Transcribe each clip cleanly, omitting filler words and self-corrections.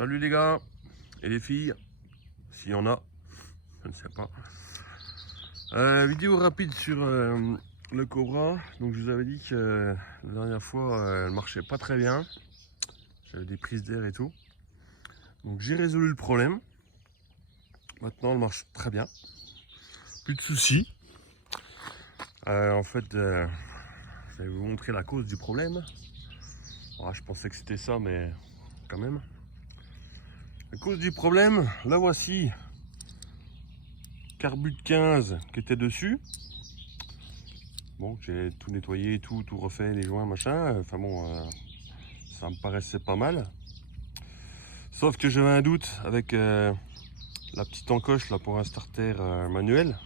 Salut les gars et les filles, s'il y en a, je ne sais pas. Vidéo rapide sur le Cobra. Donc je vous avais dit que la dernière fois elle marchait pas très bien. J'avais des prises d'air et tout. Donc j'ai résolu le problème. Maintenant elle marche très bien. Plus de soucis. En fait, je vais vous montrer la cause du problème. Ah, je pensais que c'était ça, mais quand même. La cause du problème, la voici. Carbut 15 qui était dessus. Bon, j'ai tout nettoyé, tout refait, les joints, machin. Enfin bon, ça me paraissait pas mal. Sauf que j'avais un doute avec la petite encoche là pour un starter manuel.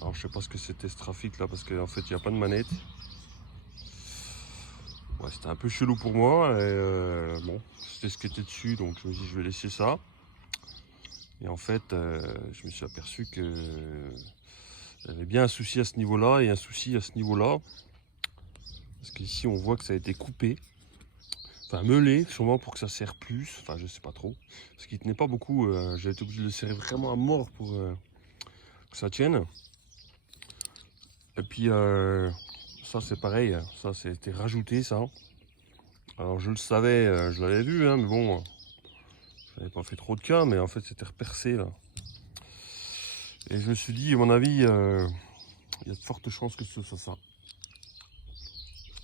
Alors je sais pas ce que c'était ce trafic là parce qu'en fait il n'y a pas de manette. Ouais, c'était un peu chelou pour moi. Et, bon, c'était ce qui était dessus, donc je me dis je vais laisser ça. Et en fait, je me suis aperçu que j'avais bien un souci à ce niveau-là et un souci à ce niveau-là. Parce qu'ici, on voit que ça a été coupé. Enfin, meulé, sûrement pour que ça serre plus. Enfin, je sais pas trop. Parce qu'il tenait pas beaucoup. J'ai été obligé de le serrer vraiment à mort pour que ça tienne. Et puis, ça, c'est pareil. Ça, c'était rajouté, ça. Alors, je le savais, je l'avais vu, hein, mais bon, je n'avais pas fait trop de cas. Mais en fait, c'était repercé, là. Et je me suis dit, à mon avis, il y a de fortes chances que ce soit ça.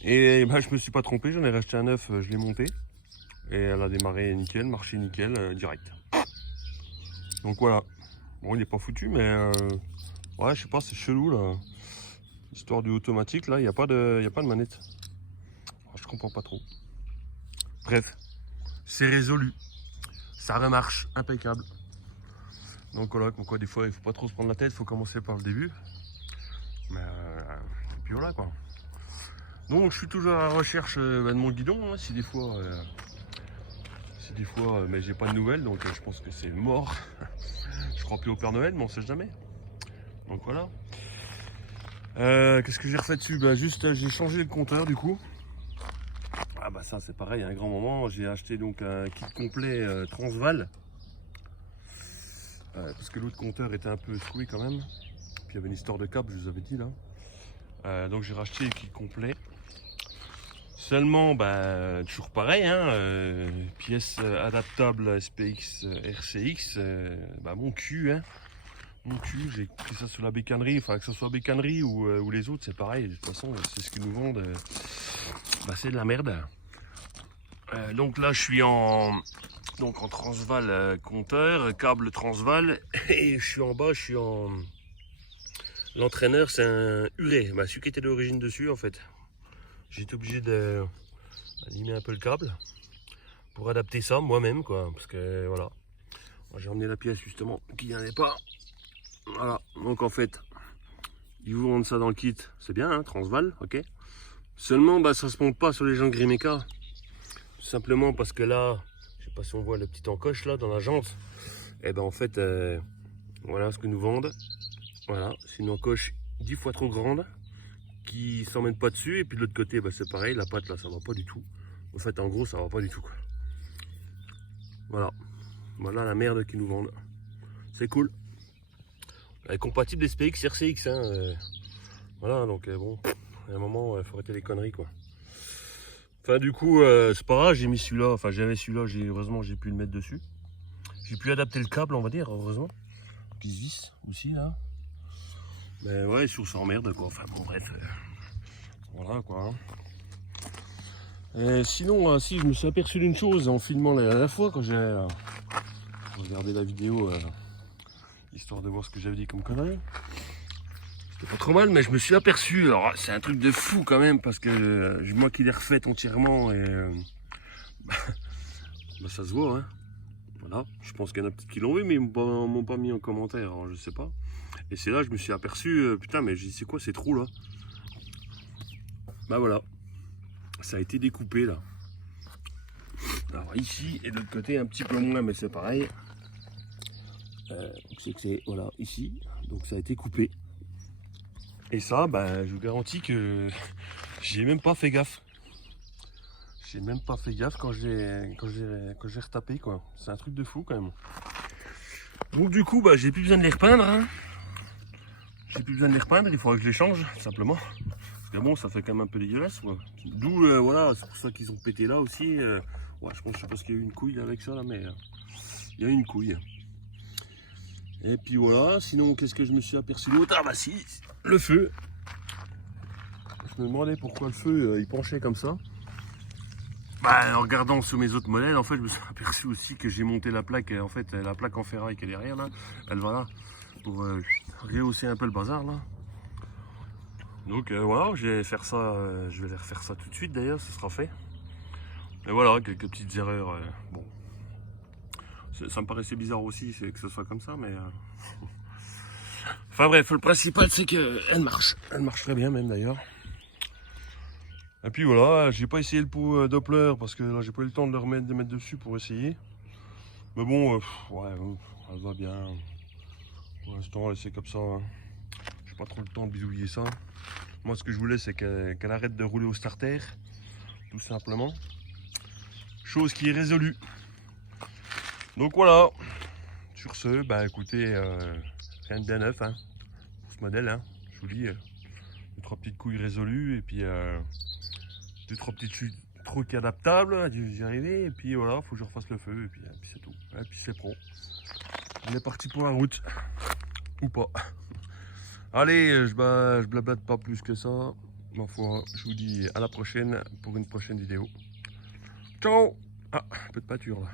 Et bah, je me suis pas trompé, j'en ai racheté un neuf, je l'ai monté. Et elle a démarré nickel, marché nickel, direct. Donc voilà. Bon, il est pas foutu, mais ouais, je sais pas, c'est chelou là. Histoire du automatique, là, il n'y a pas de manette. Alors, je comprends pas trop. Bref, c'est résolu. Ça remarche, impeccable. Donc voilà, comme quoi des fois il faut pas trop se prendre la tête, il faut commencer par le début. Mais et puis voilà quoi. Donc je suis toujours à la recherche de mon guidon, hein, si des fois mais j'ai pas de nouvelles, donc je pense que c'est mort. Je crois plus au Père Noël, mais on sait jamais. Donc voilà. Qu'est-ce que j'ai refait dessus? Bah juste j'ai changé le compteur du coup. Ah bah ça c'est pareil, un grand moment. J'ai acheté donc un kit complet Transval. Parce que l'autre compteur était un peu secoué quand même. Puis il y avait une histoire de câble, je vous avais dit là. Donc j'ai racheté le kit complet. Seulement, bah, toujours pareil, hein, pièce adaptable SPX RCX, bah, mon cul, hein, mon cul, j'ai pris ça sur la bécannerie, enfin que ce soit bécannerie ou les autres, c'est pareil, de toute façon, c'est ce qu'ils nous vendent, bah, c'est de la merde. Donc là, je suis en Transval compteur, câble Transval, et je suis en bas, je suis en... L'entraîneur, c'est un Uray, bah, celui qui était d'origine dessus, en fait. J'ai été obligé de limer un peu le câble pour adapter ça moi-même quoi, parce que voilà, j'ai emmené la pièce justement qui n'y en avait pas. Voilà, donc en fait ils vous vendent ça dans le kit, c'est bien hein, Transval, ok, seulement bah ça se monte pas sur les gens Grimeca, tout simplement parce que là, je sais pas si on voit le petit encoche là dans la jante, et ben en fait voilà ce que nous vendent. Voilà, c'est une encoche 10 fois trop grande qui s'emmène pas dessus, et puis de l'autre côté bah, c'est pareil, la patte là ça va pas du tout. En fait en gros ça va pas du tout quoi. Voilà, voilà la merde qu'ils nous vendent. C'est cool. Elle est compatible SPX RCX hein, voilà donc bon, à un moment il faut arrêter les conneries quoi. Enfin du coup c'est pas grave, j'ai mis celui-là, enfin j'avais celui-là, heureusement j'ai pu le mettre dessus. J'ai pu adapter le câble on va dire, heureusement. Qui se visse aussi là. Mais ouais, sur ça emmerde quoi, enfin bon bref. Voilà quoi. Hein. Et sinon, si je me suis aperçu d'une chose en filmant la dernière fois quand j'ai regardé la vidéo, histoire de voir ce que j'avais dit comme connerie. C'était pas trop mal, mais je me suis aperçu, alors c'est un truc de fou quand même, parce que moi qui l'ai refait entièrement, et bah, ça se voit, hein. Voilà, je pense qu'il y en a peut-être qui l'ont vu, mais ils m'ont pas mis en commentaire, alors je sais pas. Et c'est là je me suis aperçu, putain, mais j'ai dit c'est quoi ces trous là? Bah voilà, ça a été découpé là. Alors ici et de l'autre côté un petit peu moins, mais c'est pareil. C'est que c'est voilà ici, donc ça a été coupé. Et ça, bah, je vous garantis que j'ai même pas fait gaffe. J'ai même pas fait gaffe quand j'ai retapé quoi. C'est un truc de fou quand même. Donc du coup, bah, j'ai plus besoin de les repeindre. Hein. J'ai plus besoin de les repeindre, il faudra que je les change, simplement. Parce que bon, ça fait quand même un peu dégueulasse. D'où, voilà, c'est pour ça qu'ils ont pété là aussi. Ouais, je sais pas ce qu'il y a eu une couille avec ça là, mais il y a eu une couille. Et puis voilà, sinon, qu'est-ce que je me suis aperçu d'autre? Ah bah si, le feu. Je me demandais pourquoi le feu, il penchait comme ça. Bah, en regardant sur mes autres modèles, en fait, je me suis aperçu aussi que j'ai monté la plaque. En fait, la plaque en ferraille qui est derrière là, elle va là pour rehausser un peu le bazar là. Donc voilà, je vais faire ça. Je vais refaire ça tout de suite d'ailleurs, ce sera fait. Mais voilà, quelques petites erreurs. Bon, ça me paraissait bizarre aussi que ce soit comme ça, mais. Enfin bref, le principal c'est qu'elle marche. Elle marche très bien même d'ailleurs. Et puis voilà, j'ai pas essayé le pot Doppler parce que là j'ai pas eu le temps de le mettre dessus pour essayer. Mais bon, ouais, elle va bien. Pour l'instant, c'est comme ça. Hein. J'ai pas trop le temps de bidouiller ça. Moi, ce que je voulais, c'est qu'elle arrête de rouler au starter, tout simplement. Chose qui est résolue. Donc voilà. Sur ce, bah écoutez, rien de bien neuf hein, pour ce modèle. Hein. Je vous dis, 2-3 petites couilles résolues et puis 2-3 petits trucs adaptables, j'y arrivais. Et puis voilà, faut que je refasse le feu et puis c'est tout. Et puis c'est pro. On est parti pour la route. Ou pas. Allez, je blablate pas plus que ça. Ma foi, je vous dis à la prochaine pour une prochaine vidéo. Ciao. Ah, un peu de pâture là.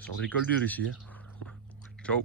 Ça bricole dur ici. Hein. Ciao.